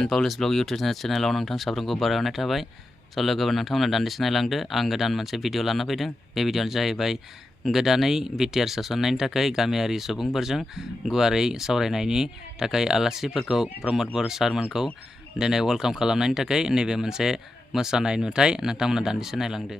N Pauli's blog YouTube चेनेलाव नोंथां साफ्रोमखौ बरायनाय थाबाय। स' लोगोफोर नोंथांमोना दान्दिसे नायलांदो। आं गोदान मोनसे भिडिअ लाना फैदों। बे भिडिअआनो जाहैबाय गोदानै बिटिआर सोसननायनि थाखाय गामियारि सुबुंफोरजों गुवारै सावरायनायनि थाखाय आलासिफोरखौ प्रमद बर' सारमोनखौ दिनै वेलकाम खालामनायनि थाखाय नैबे मोनसे मोसानाय नुथाय नोंथांमोना दान्दिसे नायलांदो।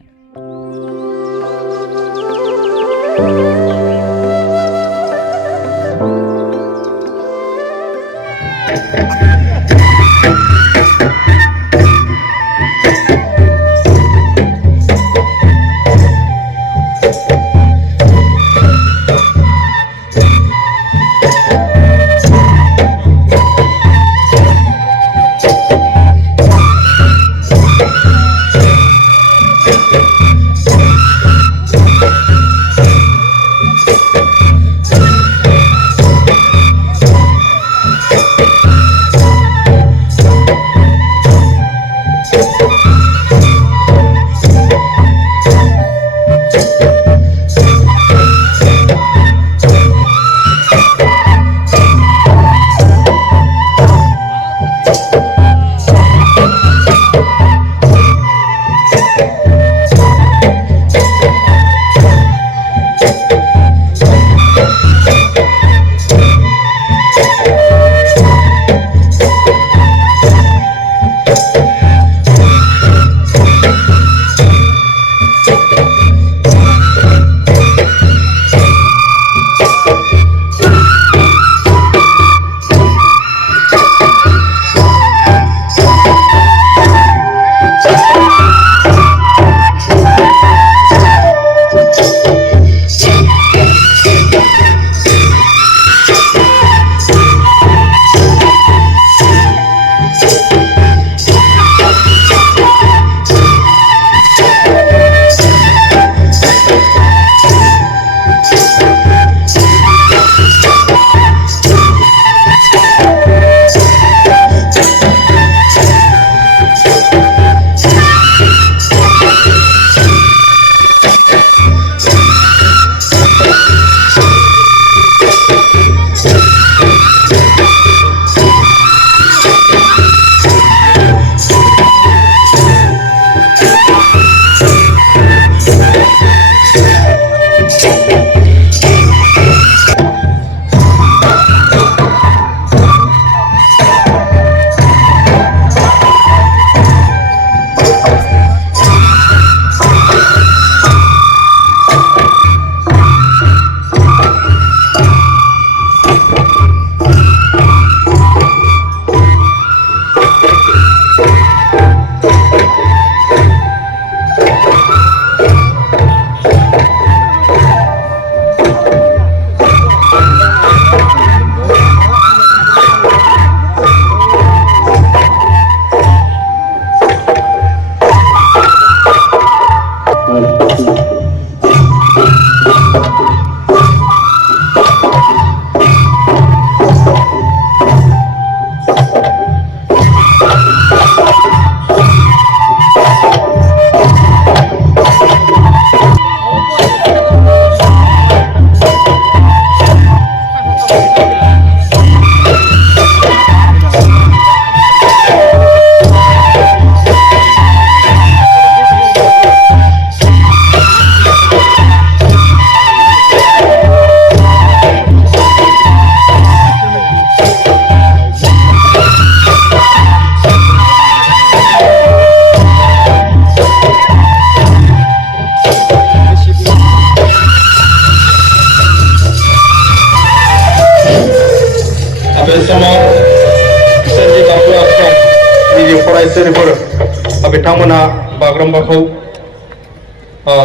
बिथांमोना बागुरुम्बाखौ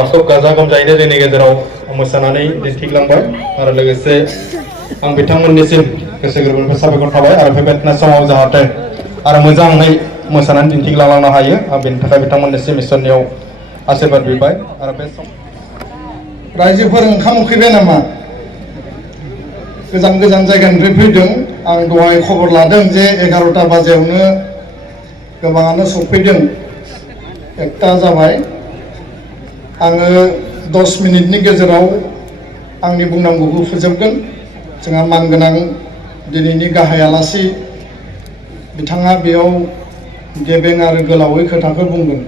खोब गाजा गोमजायैनो जोंनि गेजेराव मोसानानै दिन्थिलांबाय आरो लोगोसे आं बिथांमोननिसिम गोसो गोरबोनिफ्राय साबायखर थाबाय आरो फैबाय थानाय समाव जाहाथे आरो मोजाङै मोसानानै दिन्थिलांनो हायो आं बेनि थाखाय बिथांमोननिसिम इसोरनियाव आशीर्बाद बिबाय आरो बे सम रायजोफोर ओंखाम उखैबाय नामा गोजान गोजान जायगानिफ्राय फैदों आं दहाय खबर लादों जे 11टा बाजियावनो गोबाङानो सफैदों 1टा जाबाय आङो 10 मिनिटनि गेजेराव आंनि बुंनांगौखौ फोजोबगोन जोंहा मानगोनां दिनैनि गाहाय आलासि बिथाङा बेयाव गेबें आरो गोलावै खोथाखौ बुंगोन।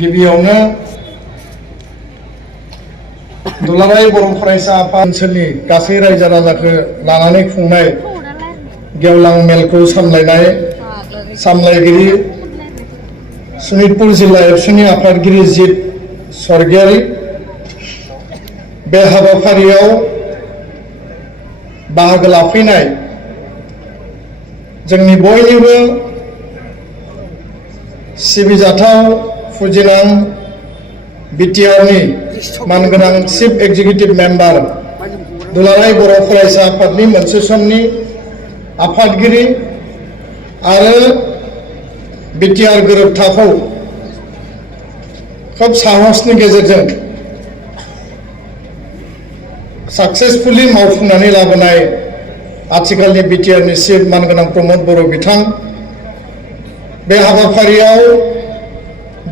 गिबियावनो दुलाराय बर' फरायसा आफाद ओनसोलनि गासै रायजो राजाखौ लानानै खुंनाय गेवलां मेलखौ सामलायगिरि सनितपुर जिल्ला एबसुनि आफादगिरि जित स्वर्गियारि बे हाबाफारियाव बाहागो लाफैनाय जोंनि बयनिबो सिबिजाथाव फुजिनां बिटिआरनि मानगोनां चिफ एक्जिकिउटिभ मेम्बार दुलाराय बर' फरायसा आफादनि मोनसे समनि आफादगिरि आरो बिटिआर गोरोबथाखौ खोब साहसनि गेजेरजों साक्सेसफुली मावफुंनानै लाबोनाय आथिखालनि बिटिआरनि चिफ मानगोनां प्रमद बर' बिथां बे हाबाफारियाव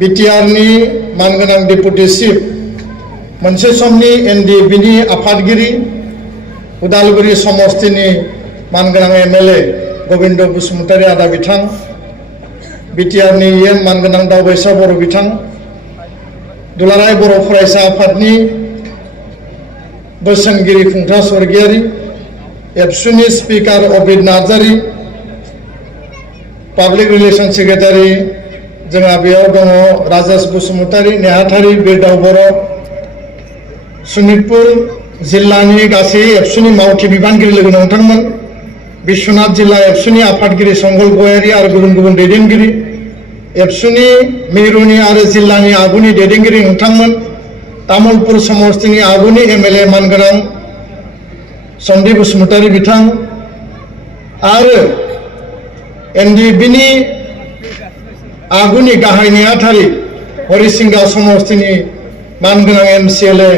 बिटिआरनि मानगोनां डेपुटि चिफ मोनसे समनि एनडिएफबिनि आफादगिरि उदालगुरि समस्तिनि मानगोनां एमएलए गोविंद बसुमतारी आदा बिथां बिटिआरनि इएम मानगोनां दावबायसा बर' बिथां दुलाराय बर' फरायसा आफादनि बोसोनगिरि खुंथा स्वर्गियारि एबसुनि speaker Abid Narzary public relation secretary जोंहा बेयाव दङ राजेश बसुमतारी नेहाथारि बिरदाव बर' सनितपुर जिल्लानि गासै एबसुनि मावथि बिबानगिरि लोगो नोंथांमोन बिश्वनाथ जिल्ला एबसुनि आफादगिरि संगल गयारि आरो गुबुन गुबुन दैदेनगिरि एबसुनि मिरुनि आरो जिल्लानि आगुनि दैदेनगिरि नोंथांमोन तामुलपुर समस्तिनि आगुनि एमएलए मानगोनां सन्दीप बसुमतारी बिथां आरो एनडिएफबिनि आगुनि गाहाय नेहाथारि हरिसिंगा समस्तिनि मानगोनां एमसिएलए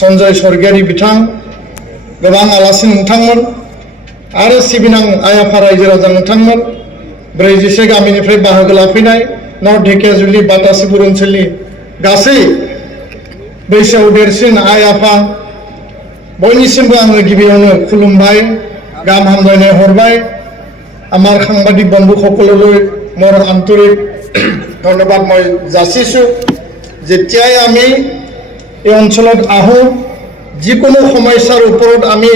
सन्जय स्वर्गियारि बिथां गोबां आलासि नोंथांमोन आरो सिबिनां आइ आफा रायजो राजा नोंथांमोन 46 गामिनिफ्राय बाहागो लाफैनाय नर्थ ढेकियाजुलि बातासिपुर ओनसोलनि गासै बैसोआव देरसिन आइ आफा बयनिसिमबो आङो गिबियावनो खुलुमबाय गाहाम हामलायनाय हरबाय আমাৰ সাংবাদিক বন্ধুসকললৈ মোৰ আন্তৰিক ধন্যবাদ মই যাচিছোঁ যেতিয়াই আমি এই অঞ্চলত আহোঁ যিকোনো সমস্যাৰ ওপৰত আমি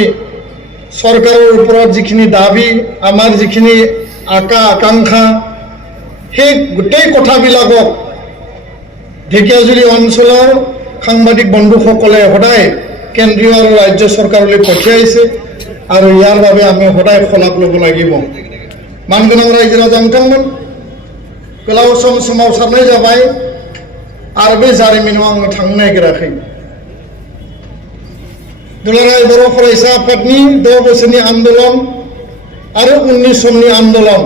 চৰকাৰৰ ওপৰত যিখিনি দাবী আমাৰ যিখিনি আকাংক্ষা সেই গোটেই কথাবিলাকক ঢেকিয়াজুলি অঞ্চলৰ সাংবাদিক বন্ধুসকলে সদায় কেন্দ্ৰীয় আৰু ৰাজ্য চৰকাৰলৈ পঠিয়াইছে আৰু ইয়াৰ বাবে আমি সদায় খলাপ ল'ব লাগিব मानगोनां रायजो राजा नोंथांमोन गोलाव सम सोमावसारनाय जाबाय आरो बे जारिमिनाव आङो थांनो नागिराखै दुलाराय बर' फरायसा आफादनि 6 बोसोरनि आन्दोलन आरो उननि समनि आन्दोलन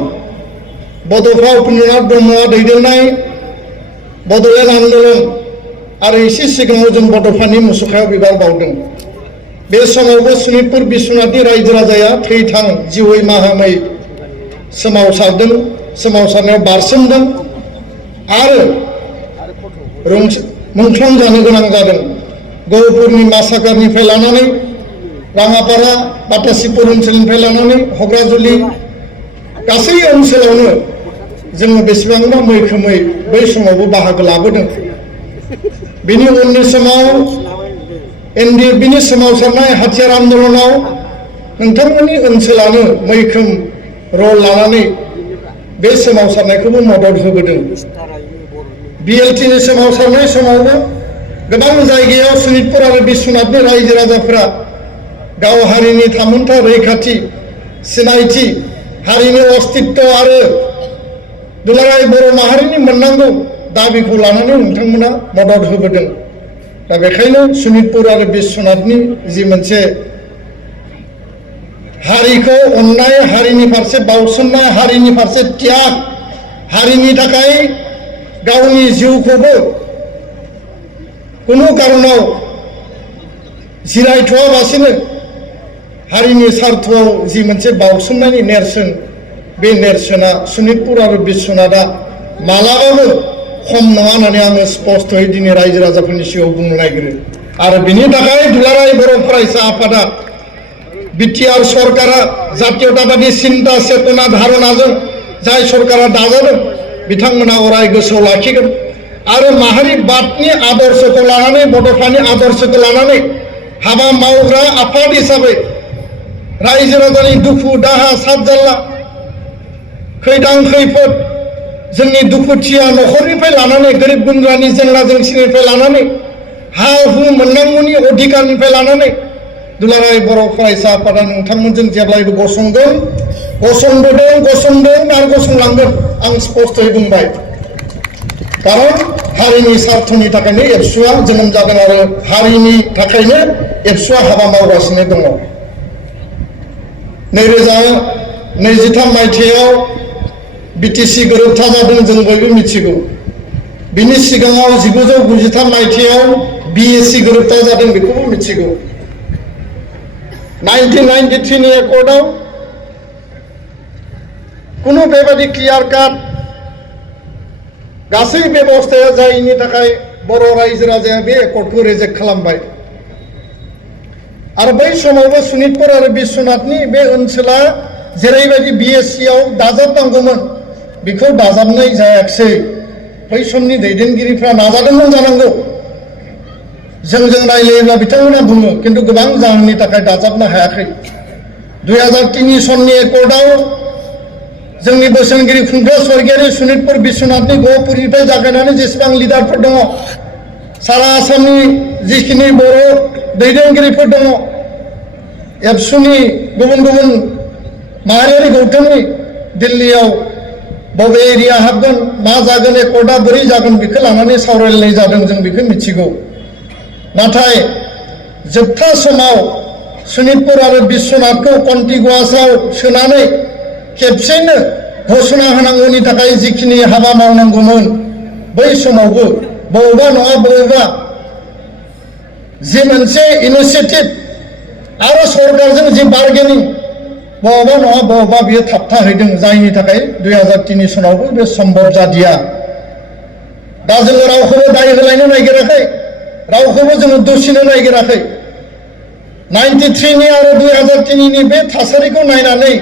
बड'फा उपेन्द्रनाथ ब्रह्मआ दैदेननाय बड'लेण्ड आन्दोलन आरो एसे सिगाङाव जों बड'फानि मुसुखायाव बिबार बावदों बे समावबो सनितपुर बिश्वनाथनि रायजो राजाया थैथां जिउयै माहामै सोमावसारनायाव बारसोमदों आरो मुंख्लं जानो गोनां जादों गहपुरनि मासाकारनिफ्राय लानानै राङापारा बातासिपुर ओनसोलनिफ्राय लानानै हग्राजुलि गासै ओनसोलावनो जोङो बेसेबांबा मैखोमै बै समावबो बाहागो लाबोदों बेनि उननि समाव एनडिएफबिनि सोमावसारनाय हाथियार आन्दोलनाव नोंथांमोननि ओनसोलानो मैखोम रल लानानै बे सोमावसारनायखौबो मदद होबोदों बिएलटिनि सोमावसारनाय समावबो गोबां जायगायाव सनितपुर आरो बिश्वनाथनि रायजो राजाफोरा गाव हारिनि थामोनथा रैखाथि सिनायथि हारिनि अस्तित्व आरो दुलाराय बर' माहारिनि मोननांगौ दाबिखौ लानानै नोंथांमोना मदद होबोदों दा बेखायनो सनितपुर आरो बिश्वनाथनि जि मोनसे हारिखौ अननाय हारिनि फारसे बावसोमनाय हारिनि फारसे त्याग हारिनि थाखाय गावनि जिउखौबो कुनु कारनाव जिरायथ'आबासिनो हारिनि स्वार्थआव जि मोनसे बावसोमनायनि नेरसोन बे नेरसोना सनितपुर आरो बिश्वनाथआ मालाबाबो खम नङा होननानै आङो स्पष्टयै दिनै रायजो राजाफोरनि सिगाङाव बुंनो नागिरो आरो बिनि थाखाय दुलाराय बर' फरायसा आफादा बिटिआर सरकारा जातीयताबादी चिन्ता चेतना धारणाजों जाय सरकारा दाजादों बिथांमोना अराय गोसोआव लाखिगोन आरो माहारिबादनि आदर्शखौ लानानै बड'फानि आदर्शखौ लानानै हाबा मावग्रा आफाद हिसाबै रायजो राजानि दुखु दाहा साबजाल्ला खैदां खैफोद जोंनि दुखुथिया न'खरनिफ्राय लानानै गोरिब गुन्द्रानि जेंना जेंसिनिफ्राय लानानै हा हु मोननांगौनि अधिकारनिफ्राय लानानै दुलाराय बर' फरायसा आफादा नोंथांमोनजों जेब्लायबो गसंगोन गसंबोदों गसंदों आरो गसंलांगोन आं स्पष्टयै बुंबाय कारन हारिनि स्वार्थनि थाखायनो एबसुआ जोनोम जादों आरो हारिनि थाखायनो एबसुआ हाबा मावगासिनो दङ 2023 मायथाइयाव बिटिसि गोरोबथा जादों जों बयबो मिथिगौ बिनि सिगाङाव 1993 मायथाइयाव बिएसि गोरोबथा जादों बेखौबो मिथिगौ 1993 नि एकर्डआव कुनु बेबादि क्लियार काट गासै बेबस्थाया जायनि थाखाय बर' रायजो राजाया बे एकर्डखौ रिजेक्ट खालामबाय आरो बै समावबो सनितपुर आरो बिश्वनाथनि बे ओनसोला जेरैबायदि बिएससिआव दाजाबनांगौमोन बेखौ दाजाबनाय जायाखिसै बै समनि दैदेनगिरिफ्रा नाजादोंमोन जानांगौ जोंजों रायलायोब्ला बिथांमोना बुङो खिन्थु गोबां जाहोननि थाखाय दाजाबनो हायाखै 2003 सननि एकर्डआव जोंनि बोसोनगिरि खुंग्रा स्वर्गीयारि सनितपुर बिश्वनाथनि गहपुरनिफ्राय जागायनानै जेसेबां लिडारफोर दङ सारा आसामनि जिखिनि बर' दैदेनगिरिफोर दङ एबसुनि गुबुन गुबुन माहारियारि गौथुमनि दिल्लीयाव बबे एरिया हाबगोन मा जागोन एकर्डआ बोरै जागोन बेखौ लानानै सावरायलायनाय जादों जों बेखौ मिथिगौ नाथाय जोबथा समाव सनितपुर आरो बिश्वनाथखौ कन्टिगुआसआव सोनानै खेबसेनो घोषणा होनांगौनि थाखाय जिखिनि हाबा मावनांगौमोन बै समावबो बबेबा नङा बबेबा जे मोनसे इनिशिएटिभ आरो सरकारजों जे बार्गेनिं बबेबा नङा बबेबा बियो थाबथाहैदों जायनि थाखाय 2003 सनावबो बे सम्भब जादिया दा जोङो रावखौबो दाय होलायनो नागिराखै रावखौबो जोङो दुसिनो नागिराखै 93 नि आरो 2003 नि बे थासारिखौ नायनानै